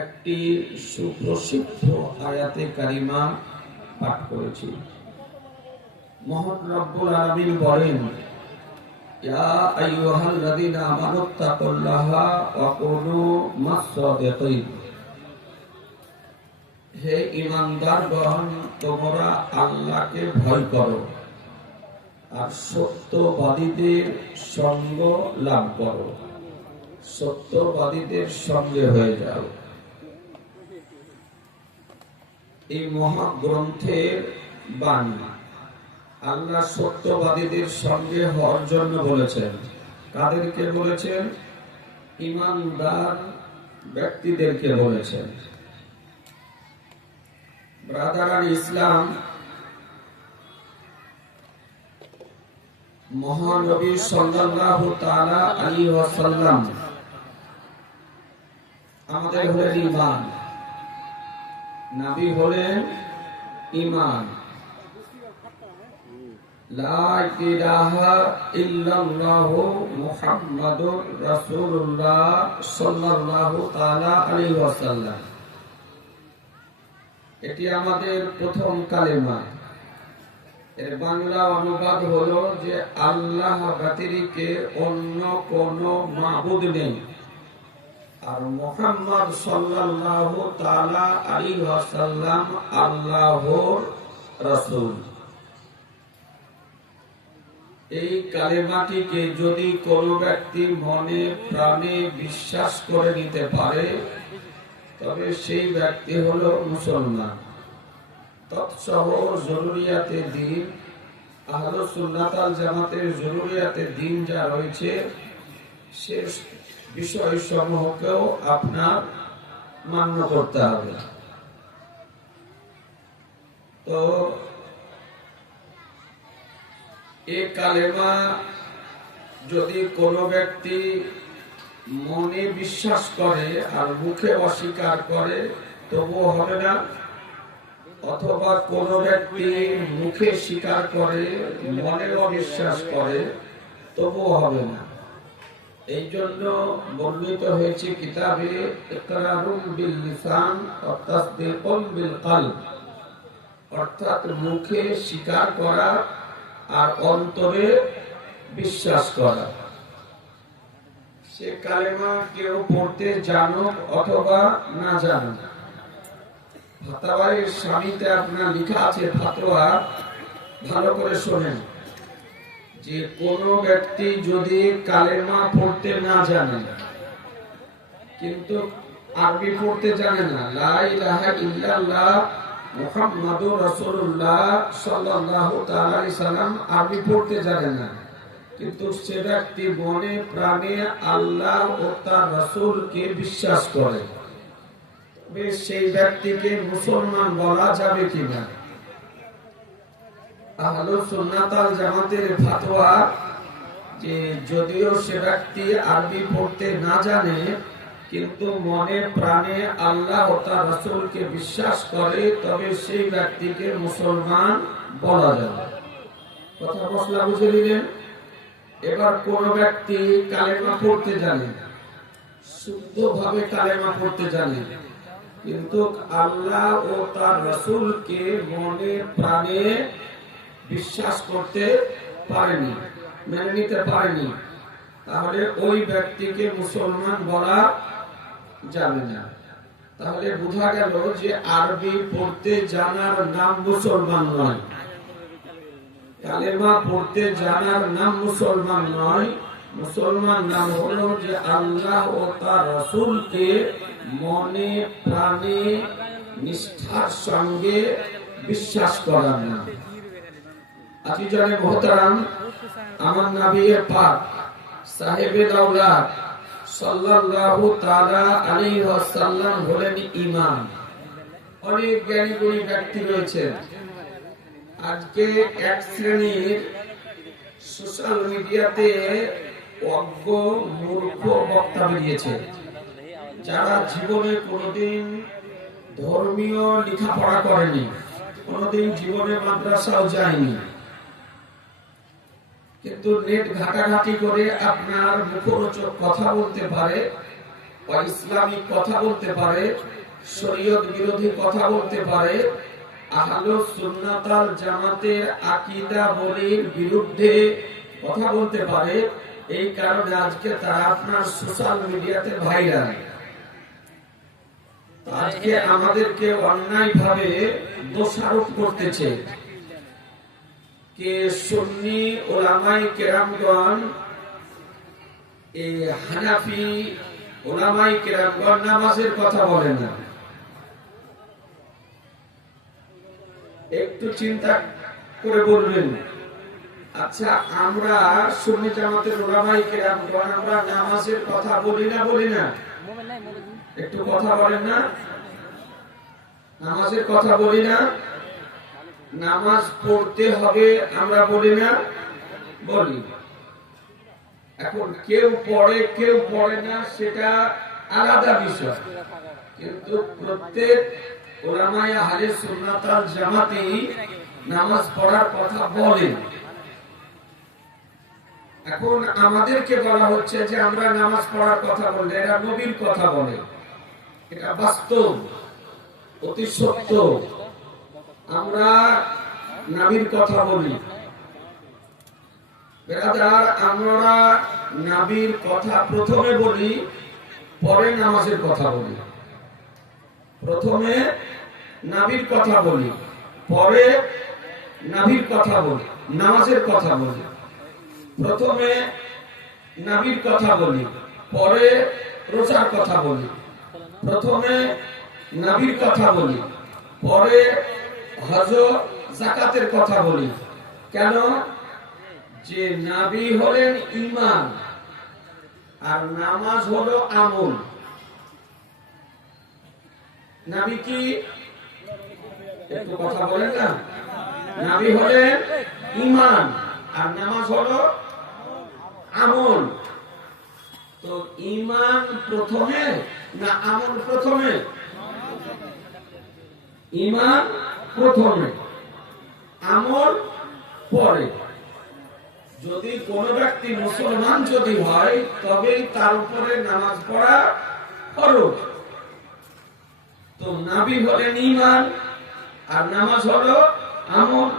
একটি সুপ্রসিদ্ধ আয়াতে কারিমা পাঠ করেছি। মহান রব্বুল আলামিন বলেন, ইয়া আইয়ুহাল্লাযীনা আমানুত্তাকুল্লাহা ওয়া কুনু মাস-সাদিকিন। হে ঈমানদারগণ, তোমরা আল্লাহকে ভয় করো আর সত্যবাদীদের সঙ্গ লাভ করো, সত্যবাদীদের সঙ্গে হয়ে যাও। এই মহাগ্রন্থের বাণী আল্লাহ সত্যবাদীদের সঙ্গে হওয়ার জন্য বলেছেন। কাদেরকে বলেছেন? ঈমানদার ব্যক্তিদেরকে বলেছেন। ব্রাদারান ইসলাম, মহানবী সাল্লাল্লাহু তাআলা আলাইহি ওয়াসাল্লাম আমাদের হলেন ঈমান, নবী হলেন ঈমান। লা ইলাহা ইল্লাল্লাহু মুহাম্মাদুর রাসূলুল্লাহ সাল্লাল্লাহু তাআলা আলাইহি ওয়াসাল্লাম, এটি আমাদের প্রথম কালেমা। এর বাংলা অনুবাদ হলো যে আল্লাহ ব্যতিরেকে অন্য কোনো মাবুদ নেই, আর মুহাম্মদ সাল্লাল্লাহু তাআলা আলাইহি ওয়াসাল্লাম আল্লাহর রাসূল। এই কালেমাটিকে যদি কোনো ব্যক্তি মনে প্রাণে বিশ্বাস করে নিতে পারে, তবে সেই ব্যক্তি হলো মুসলমান। তৎসহ জরুরিয়াতে দ্বীন, আহলুস সুন্নাত ওয়াল জামাতের জরুরিয়াতে দ্বীন যা রয়েছে, সে বিষয়সমূহকেও আপনার মান্য করতে হবে। তো এই কালেমা যদি কোনো ব্যক্তি মনে বিশ্বাস করে আর মুখে অস্বীকার করে, তবুও হবে না। অথবা কোনো ব্যক্তি মুখে স্বীকার করে, মনে অবিশ্বাস করে, তবুও হবে না। এই জন্য বর্ণিত হয়েছে কিতাবে, ইকরারুন বিল লিসান ওয়া তাসদীকুন বিল কলব, অর্থাৎ মুখে স্বীকার করা আর অন্তরে বিশ্বাস করা। সে কালেমা কেউ পড়তে জানুক অথবা না জানুক। ফাতাওয়ার স্বামীতে আপনার লেখা আছে, ফাতোয়া ভালো করে শোনেন, যে কোনো ব্যক্তি যদি কালেমা পড়তে না জানে, কিন্তু আরবি পড়তে জানে না, লা ইলাহা ইল্লাল্লাহ মুহাম্মাদুর রাসূলুল্লাহ সাল্লাল্লাহু তাআলা আলাইহি সাল্লাম আরবি পড়তে জানে না, কিন্তু সে ব্যক্তি মনে প্রাণে আল্লাহ ও তার রাসূলকে বিশ্বাস করে, তবে সেই ব্যক্তিকে মুসলমান বলা যাবে কিনা? আহলুস সুন্নাত ওয়াল জামাতের ফতোয়া যে যদিও সে ব্যক্তি আরবি পড়তে না জানে, কিন্তু মনে প্রাণে আল্লাহ ও তার রাসূলকে বিশ্বাস করে, তবে সেই ব্যক্তিকে মুসলমান বলা যাবে। কথা মশলা বুঝে নিলেন? এবার কোন ব্যক্তি কালেমা পড়তে জানে, শুদ্ধভাবে কালেমা পড়তে জানে, কিন্তু আল্লাহ ও তার রাসূলকে মনে প্রাণে বিশ্বাস করতে পারেনি, মেনে নিতে পারেনি, তাহলে ওই ব্যক্তিকে মুসলমান বলা যাবে না। তাহলে বোঝা গেল যে আরবি পড়তে জানার নাম মুসলমান নয়, কালেমা পড়তে জানার নাম মুসলমান নয়। মুসলমান নাম হলো যে আল্লাহ ও তার রাসূলকে মনে প্রাণে নিষ্ঠার সঙ্গে বিশ্বাস করার নাম। আজিজানে মুহতারাম, আমার নবী পাক সাহেবে দাওলাত সাল্লাল্লাহু তাআলা আলাইহি ওয়াসাল্লাম হলেন ঈমান। অনেক জ্ঞানী গুণী ব্যক্তি রয়েছেন। আজকে এক শ্রেণীর সোশ্যাল মিডিয়াতে অজ্ঞ মূর্খ বক্তা বেরিয়েছে, যারা জীবনে কোনোদিন ধর্মীয় লেখাপড়া করেনি, কোনোদিন জীবনে মাদ্রাসাও যায়নি, কিন্তু নেট ঘাটাঘাটি করে আপনার মুখরোচক কথা বলতে পারে অইসলামিক কথা বলতে পারে, শরীয়ত বিরোধী কথা বলতে পারে, আহলুস সুন্নাত ওয়াল জামাতের আকীদা বলির বিরুদ্ধে কথা বলতে পারে। এই কারণে আজকে তারা আপনার সোশ্যাল মিডিয়াতে ভাইরাল। আজকে আমাদেরকে অন্যায়ভাবে দোষারোপ করতেছে কে সুন্নি ওলামায়ে কেরামগণ, এই হানাফি ওলামায়ে কেরামগণ নামাজের কথা বলে না। একটু চিন্তা করে বলবেন, আচ্ছা আমরা সুন্নি জামাতের ওলামায়ে কেরামগণ আমরা নামাজের কথা বলি না? একটু কথা বলেন না? নামাজের কথা বলি না? নামাজ পড়তে হবে আমরা বলি না? বলি। এখন কেউ পড়ে কেউ পড়ে না সেটা আলাদা বিষয়, কিন্তু প্রত্যেক উলামায়ে আহলে সুন্নাত ওয়াল জামাতই নামাজ পড়ার কথা বলেন। এখন আমাদেরকে বলা হচ্ছে যে আমরা নামাজ পড়ার কথা বললে এরা নবীর কথা বলে। এটা বাস্তব, অতি সত্য। আমরা নবীর কথা বলি। বেরাদার, আমরা নবীর কথা প্রথমে বলি, পরে নামাজের কথা বলি। প্রথমে নবীর কথা বলি, পরে নবীর কথা বলি, নামাজের কথা বলি। প্রথমে নবীর কথা বলি, পরে রোজার কথা বলি। প্রথমে নবীর কথা বলি, পরে হজ যাকাতের কথা বলি। কেন? যে নবী হলেন ঈমান আর নামাজ হলো আমল। নবী কি? একটু কথা বলেন না। নবী হলেন ঈমান আর নামাজ হলো আমল। তো ঈমান প্রথমে না আমল প্রথমে? ঈমান প্রথমে, আমল পরে। যদি কোন ব্যক্তি মুসলমান যদি হয় তবেই তার উপরে নামাজ পড়া ফরজ। তো নবী হলেন ঈমান আর নামাজ হলো আমল।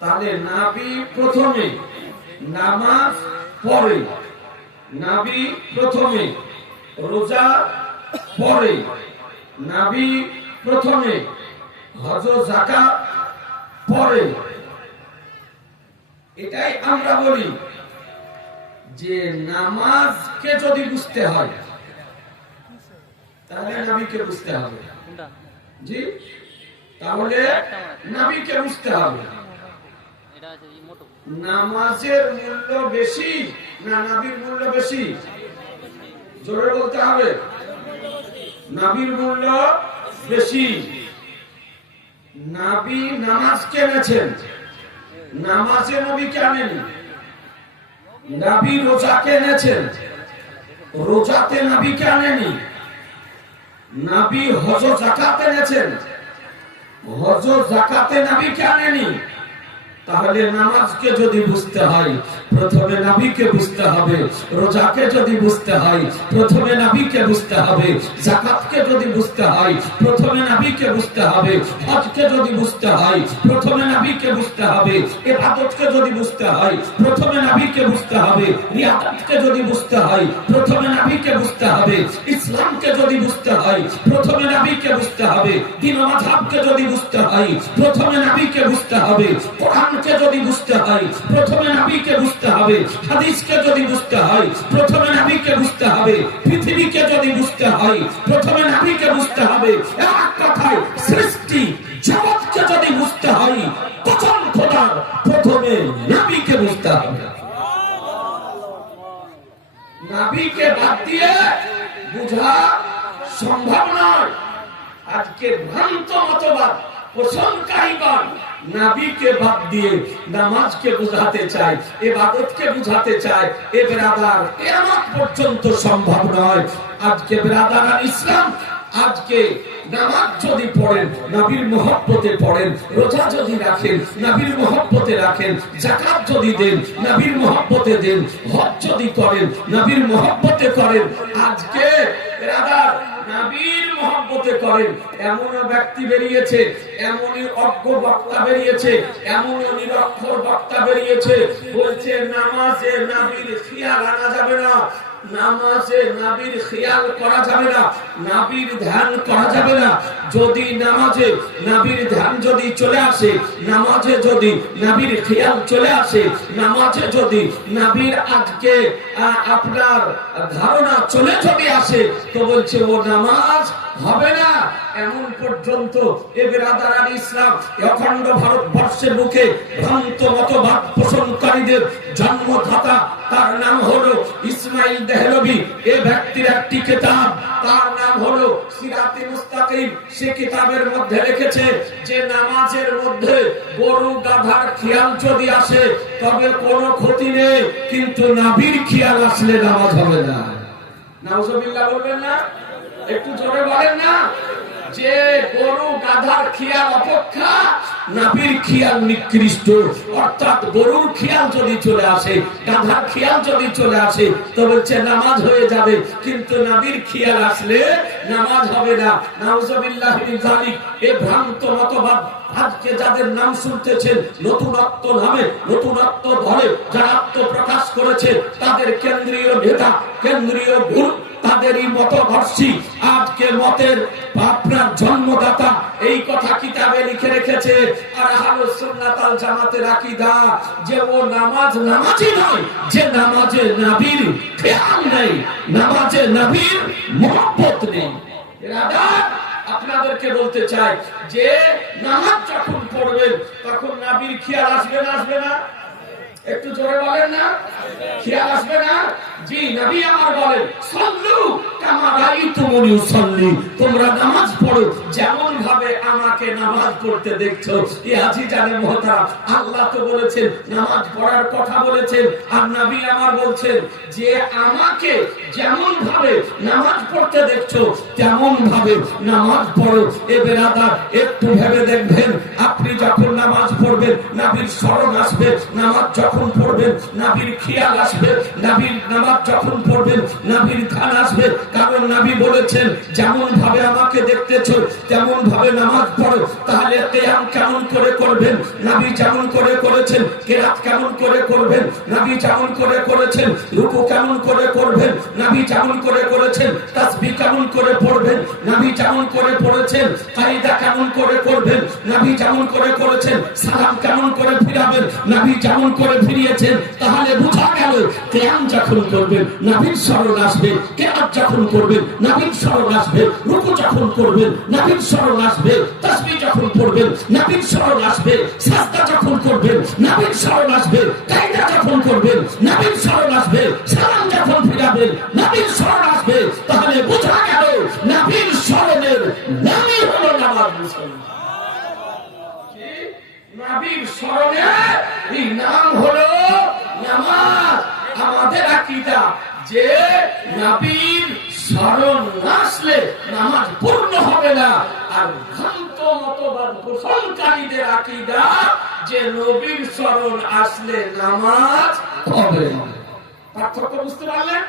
তাহলে নবী প্রথমে, নামাজ পরে। নবী প্রথমে, রোজা পরে। নবী প্রথমে, হজ যাকাত পরে। এটাই আমরা বলি যে নামাজকে যদি বুঝতে হয় তাহলে নবীকে বুঝতে হবে। জি, তাহলে নবীকে বুঝতে হবে। নামাজের মূল্য বেশি না নবীর মূল্য বেশি? জোরে বলতে হবে। নবীর মূল্য বেশি। নবী নামাজ কেনেছেন, নামাজে নবীকে আনেনি। নবী রোজাকে এনেছেন, রোজাতে নবীকে আনেনি। নবী হজ যাকাত এনেছেন, হজ যাকাতে নবীকে আনেনি। তাহলে নামাজকে যদি বুঝতে হয় প্রথমে নবীকে বুঝতে হবে, রোজাকে যদি বুঝতে হয় প্রথমে নবীকে বুঝতে হবে, যাকাতকে যদি বুঝতে হয় প্রথমে নবীকে বুঝতে হবে, হজকে যদি বুঝতে হয় প্রথমে নবীকে বুঝতে হবে, ইবাদতকে যদি বুঝতে হয় প্রথমে নবীকে বুঝতে হবে, রিয়াদতকে যদি বুঝতে হয় প্রথমে নবীকে বুঝতে হবে, ইসলামকে যদি বুঝতে হয় প্রথমে নবীকে বুঝতে হবে, দ্বীন ও মাযহাবকে যদি বুঝতে হয় প্রথমে নবীকে বুঝতে হবে, কোরআনকে যদি বুঝতে হয় প্রথমে নবীকে বুঝতে হবে, হাদিসকে যদি বুঝতে হয় প্রথমে নবীকে বুঝতে হবে, পৃথিবীকে যদি বুঝতে হয় প্রথমে নবীকে বুঝতে হবে। এক কথায় সৃষ্টি জগৎকে যদি বুঝতে হয় তখন খোদা প্রথমে নবীকে বুঝতে হবে। নবীকে বাদ দিয়ে বুঝা সম্ভব নয়। আজকে ভ্রান্ত মতবাদ পোষণকারীগণ নবীকে বাদ দিয়ে নামাজকে বুঝাতে চায়, ইবাদতকে বুঝাতে চায়। এ বেরাদার কিয়ামত পর্যন্ত সম্ভব নয়। আজকে বেরাদার ইসলাম আজকে নামাজ যদি পড়েন নবীর মহব্বতে পড়েন, রোজা যদি রাখেন নবীর মহব্বতে রাখেন, যাকাত যদি দেন নবীর মহব্বতে দেন, হজ যদি করেন নবীর মহব্বতে করেন, আজকে ব্রাদার নবীর মহব্বতে করেন, এমনও ব্যক্তি বেরিয়েছে, এমনই অজ্ঞ বক্তা বেরিয়েছে, এমনও নিরক্ষর বক্তা বেরিয়েছে, বলছে নামাজে নবীর খেয়াল আনা যাবে না, নামাজে নবীর খেয়াল করা যাবে না, নবীর ধ্যান করা যাবে না। যদি নামাজে নবীর ধ্যান যদি চলে আসে, নামাজে যদি নবীর খেয়াল চলে আসে, নামাজে যদি নবীর আজকে আপনার ধারণা চলে যদি আসে, তো বলছে ও নামাজ হবে না। এমন পর্যন্ত এ বেরাদারান ইসলাম অখণ্ড ভারতবর্ষের বুকে ভ্রান্ত মতবাদ পোষণকারীদের জন্মদাতা, তার নাম হলো ইসমাইল দেহলভী। এ ব্যক্তির একটি কিতাব, তার নাম হলো সিরাতে মুস্তাকিম। সে কিতাবের মধ্যে লিখেছে যে নামাজের মধ্যে গরু গাধার খেয়াল যদি আসে তবে কোনো ক্ষতি নেই, কিন্তু নবীর খেয়াল আসলে নামাজ হবে না। নাউজুবিল্লাহ বলবেন না? একটু জোরে বলেন না? যে গরু গাধার খেয়াল অপেক্ষা নবীর খেয়াল নিকৃষ্ট। অর্থাৎ গরুর খেয়াল যদি চলে আসে, গাধার খেয়াল যদি চলে আসে, তো বলছে নামাজ হয়ে যাবে, কিন্তু নবীর খেয়াল আসলে নামাজ হবে না। নাউজুবিল্লাহি মিন যালিক। এই ভ্রান্ত মতবাদ আজকে যাদের নাম শুনতেছেন, নতুনত্ব নামে নতুনত্ব ধরে যারা আত্মপ্রকাশ করেছে, তাদের কেন্দ্রীয় নেতা, কেন্দ্রীয় গুরু, তাদেরই মতবর্ষী আজকে মতের আপনার জন্মদাতা এই কথা কিতাবে লিখে রেখেছে। আর আহলুস সুন্নাত ওয়াল জামাতের আকীদা যে ও নামাজ নামাজই নয়, যে নামাজে নবীর খেয়াল নেই, নামাজে নবীর মহব্বত নেই। এরাদা আপনাদেরকে বলতে চাই যে নামাজ যখন পড়বেন তখন নবীর খেয়াল আসবে না? আসবে না? একটু জোরে বলেন না? খেয়াল আসবে না? জি, নবী আমার বলেন সাল্লু কামা রাআইতুমুনি উসাল্লি, তোমরা নামাজ পড়ো যেমন ভাবে আমাকে নামাজ পড়তে দেখছো। এই হাজী জানে মুহতারাম, আল্লাহ তো বলেছেন নামাজ পড়ার কথা বলেছেন, আর নবী আমার বলছেন যে আমাকে যেমন ভাবে নামাজ পড়তে দেখছো তেমন ভাবে নামাজ পড়ো। এ বেরাদার একটু ভেবে দেখবেন, আপনি যখন নামাজ পড়বেন নবীর স্মরণ আসবে, নামাজ যখন পড়বেন নবীর খেয়াল আসবে, নবীর নামাজ যখন পড়বেন নবীর ধ্যান আসবে। কারণ নবী বলেছেন যেমন ভাবে আমাকে দেখতেছো তেমন ভাবে নামাজ পড়ো। তাহলে কিয়াম কেমন করে করবেন? নবী যেমন করে করেছেন। কিরাত কেমন করে করবেন? নবী যেমন করে করেছেন। রুকু কেমন করে করবেন? নবী যেমন করে করেছেন। তাসবিহ কেমন করে পড়বেন? নবী যেমন করে পড়েছেন। কায়দা কেমন করে করবেন? নবী যেমন করে করেছেন। সালাম কেমন করে ফিরাবেন? নবী যেমন করে ফিরিয়েছেন। তাহলে বোঝা গেল কিয়াম যখন করবেন নবীর স্মরণ আসবে, কিরাত যখন করবেন নবীর স্মরণ আসবে, রুকু যখন করবেন নবীর স্মরণ আসবে, তাসবিহ যখন পড়বেন নবীর স্মরণ আসবে, সাজদা যখন করবেন নবীর স্মরণ আসবে, কায়দা যখন করবেন নবীর স্মরণ আসবে, সালাম যখন ফিরাবেন নবীর স্মরণ আসবে। তাহলে বোঝা গেল নবীর স্মরণের নামই হলো নামাজ। নবীর স্মরণের এই নাম হলো নামাজ। আমাদের আকীদা যে নবীর স্মরণ না আসলে নামাজ পূর্ণ হবে না। আর ভ্রান্ত মতবাদ পোষণকারীদের আকীদা যে নবীর স্মরণ আসলে নামাজ হবে। পার্থক্য বুঝতে পারলেন?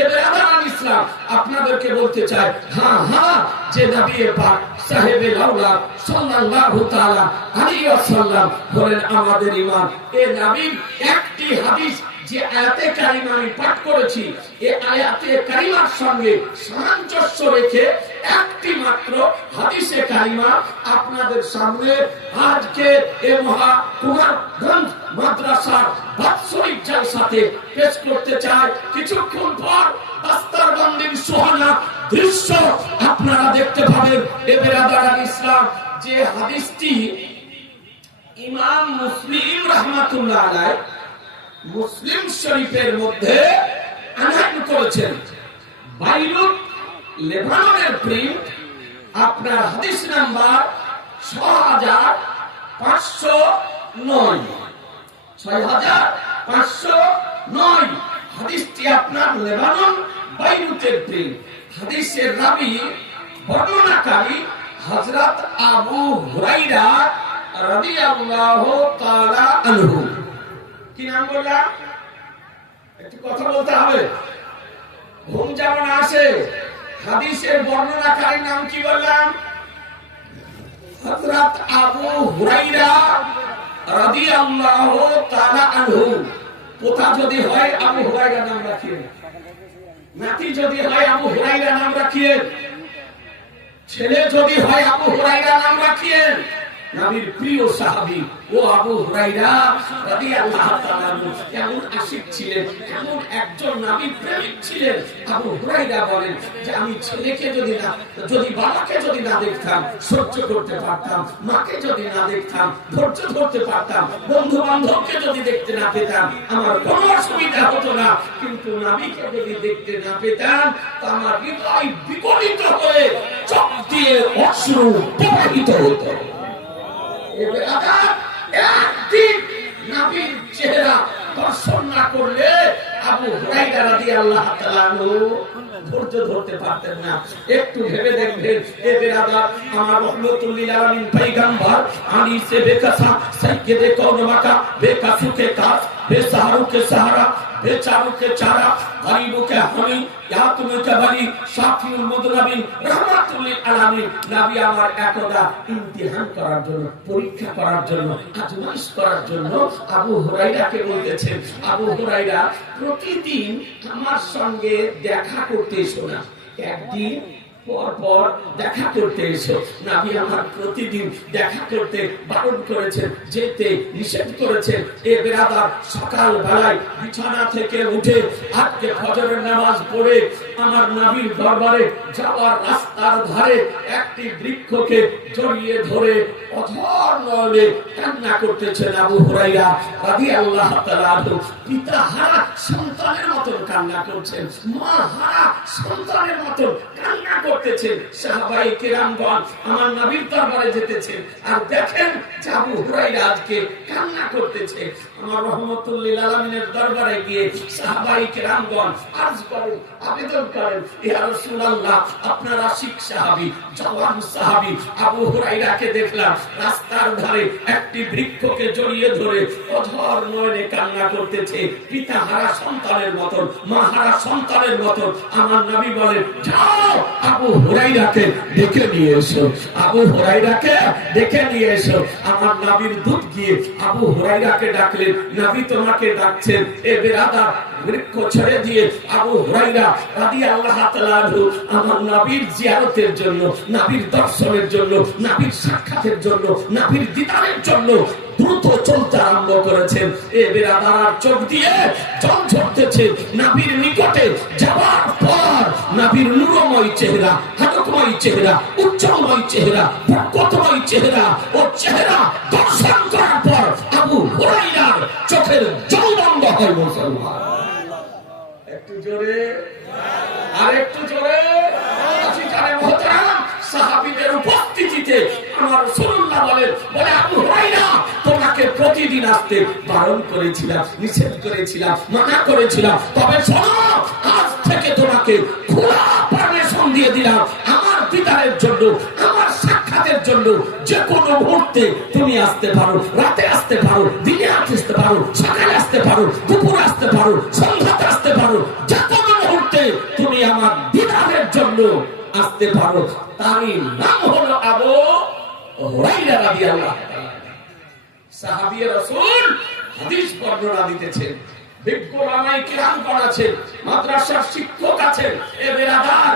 এবার আদান ইসলাম আপনাদেরকে বলতে চাই, হ্যাঁ যে নবী পাক সাহেবে লাউলা সাল্লাল্লাহু তাআলা আলাইহি ওয়াসাল্লাম বলেন আমাদের ঈমান। এই নবীর একটি হাদিস যে আয়াতে কারিমা আমি পাঠ করেছি, এই আয়াতে কারিমার সঙ্গে সামঞ্জস্য রেখে একটি মাত্র হাদিসে কারিমা আপনাদের সামনে আজকে এই মহা কুমারগঞ্জ মাদ্রাসার বাৎসরিক জালসাতে পেশ করতে চাই। কিছুক্ষণ পর বাস্তারবন্দির সুহানা দৃশ্য আপনারা দেখতে পাবেন। এ বেরাদারান ইসলাম যে হাদিসটি ইমাম মুসলিম রাহমাতুল্লাহ আলাইহি মুসলিম শরীফের মধ্যে আনয়ন করেছেন, বাইরুত লেবাননের প্রিন্ট, আপনার হাদিস নাম্বার 6509 6509 হাদিসটি আপনার লেবানন বাইরুতের প্রিন্ট। হাদিসের রাবী বর্ণনাকারী হযরত আবু হুরায়রা রাদিয়াল্লাহু তাআলা আনহু। কি নাম বললাম? একটু কথা বলতে হবে, ঘুম যেমন আসে। হাদিসের বর্ণনাকারী নাম কি বললাম? হযরত আবু হুরায়রা রাদিয়াল্লাহু তাআলা আনহু। পোতা যদি হয় আবু হুরায়রা নাম রাখিয়ে, নাতি যদি হয় আবু হুরায়রা নাম রাখিয়ে, ছেলে যদি হয় আবু হুরায়রা নাম রাখিয়ে। নবীর প্রিয় সাহাবী ও আবু হুরায়রা রাদিয়াল্লাহু তাআলা এমন আশিক ছিলেন, এমন একজন নবী প্রেমিক ছিলেন। আবু হুরায়রা বলেন যে আমি ছেলেকে যদি বাবাকে যদি না দেখতাম সহ্য করতে পারতাম, মাকে যদি না দেখতাম ধৈর্য ধরতে পারতাম, বন্ধু বান্ধবকে যদি দেখতে না পেতাম আমার কোনো অসুবিধা হতো না, কিন্তু নবীকে যদি দেখতে না পেতাম তো আমার হৃদয় বিগলিত হয়ে চোখ দিয়ে অশ্রু প্রবাহিত হতো। একদিন নবীর চেহারা দর্শন না করলে আবু হুরায়রা রাদিয়াল্লাহু তাআলা ধৈর্য ধরতে পারতেন না। একটু ভেবে দেখবেন এ বেরাদার, আমার রহমতুল লিল আলামিন পয়গম্বর আলী সে বেকসা সাইয়্যিদে কওন মাকা বেকাসু কে কাস বেসাহারু কে সাহারা বেচারু কে চারা গরিবু কে হামি ইয়াতুমু কে বালি শাফিউল মুদরাবিন রহমাতুল লিল আলামিন। নবী আমার একদা ইমতিহান করার জন্য, পরীক্ষা করার জন্য, আজমাইশ করার জন্য আবু হুরায়রাকে বলতেছেন, আবু হুরায়রা প্রতিদিন আমার সঙ্গে দেখা করতে এসো না, একদিন পর পর দেখা করতে এসো। নবী আমার প্রতিদিন দেখা করতে বারণ করেছেন, যেতে নিষেধ করেছেন। এ বেরাদার, সকাল বেলায় বিছানা থেকে উঠে আজকে ফজরের নামাজ পড়ে আমার নবীর দরবারে যাওয়ার রাস্তার ধারে একটি বৃক্ষকে জড়িয়ে ধরে অথর নয়নে কান্না করতেছেন আবু হুরায়রা রাদিয়াল্লাহু তাআলা। পিতা হারা সন্তানের মতন কান্না করছেন, মা হারা সন্তানের মতন কান্না করতেছেন। সাহাবায়ে কেরামগণ আমার নবীর দরবারে যেতেছেন আর দেখেন যে আবু হুরায়রা আজকে কান্না করতেছে। আমার রহমতুল লিল আলামিনের দরবারে গিয়ে সাহাবায়ে কেরামগণ আরজ করেন, আবেদন করেন, ইয়া রাসূলুল্লাহ আপনার আশিক সাহাবী, জওয়ান সাহাবী আবু হুরায়রাকে দেখলাম রাস্তার ধারে একটি বৃক্ষকে জড়িয়ে ধরে অঝর নয়নে কান্না করতেছে, পিতা হারা সন্তানের মতন, মা হারা সন্তানের মতন। আমার নবী বলেন, যাও আবু হুরায়রাকে ডেকে নিয়ে এসো, আবু হুরায়রাকে ডেকে নিয়ে এসো। আমার নবীর দূত গিয়ে আবু হুরায়রাকে ডাকলেন, নবী তোমাকে ডাকছেন। এ বেরাদার, বৃক্ষ ছেড়ে দিয়ে আবু হুরায়রা রাদিয়াল্লাহু তাআলা আমার নবীর জিয়ারতের জন্য, নবীর দর্শনের জন্য, নবীর সাক্ষাতের জন্য, নবীর দিদারের জন্য দ্রুত চলতে আরম্ভ করেছেন। এ বেরাদার, চোখ দিয়ে জল ঝরতেছে। নবীর নিকটে যাওয়ার পর নবীর নূরময় চেহারা, হাদকময় চেহারা, উজ্জ্বলময় চেহারা, বরকতময় চেহারা ও চেহারা দর্শন করার পর আবু হুরায়রার চোখের জল বন্ধ হয়। মুসলমান একটু জোরে, আর একটু জোরে। সাহাবীদের উপস্থিতিতে আমার রাসূলুল্লাহ বলে আবু হুরায়রা তোমাকে প্রতিদিন আসতে বারণ করেছিলাম, নিষেধ করেছিলাম, মানা করেছিলাম, তবে শোনো আজ থেকে তোমাকে খোলা পারমিশন দিয়ে দিলাম আমার দিদারের জন্য, আমার সাক্ষাতের জন্য। যে কোনো মুহূর্তে তুমি আসতে পারো, রাতে আসতে পারো, দিনে আসতে পারো, সকালে আসতে পারো, দুপুরে আসতে পারো, সন্ধ্যাতে আসতে পারো, যে কোনো মুহূর্তে তুমি আমার দিদারের জন্য আসতে পারো। তার নাম হলো আবু হুরায়রা রাদিয়াল্লাহু তাআলা। সাহাবী রাসূল হাদিস বর্ণনা দিতেছেন, বিজ্ঞ উলামায়ে কিরাম আছেন, মাদ্রাসার শিক্ষক আছেন। এ বেরাদার,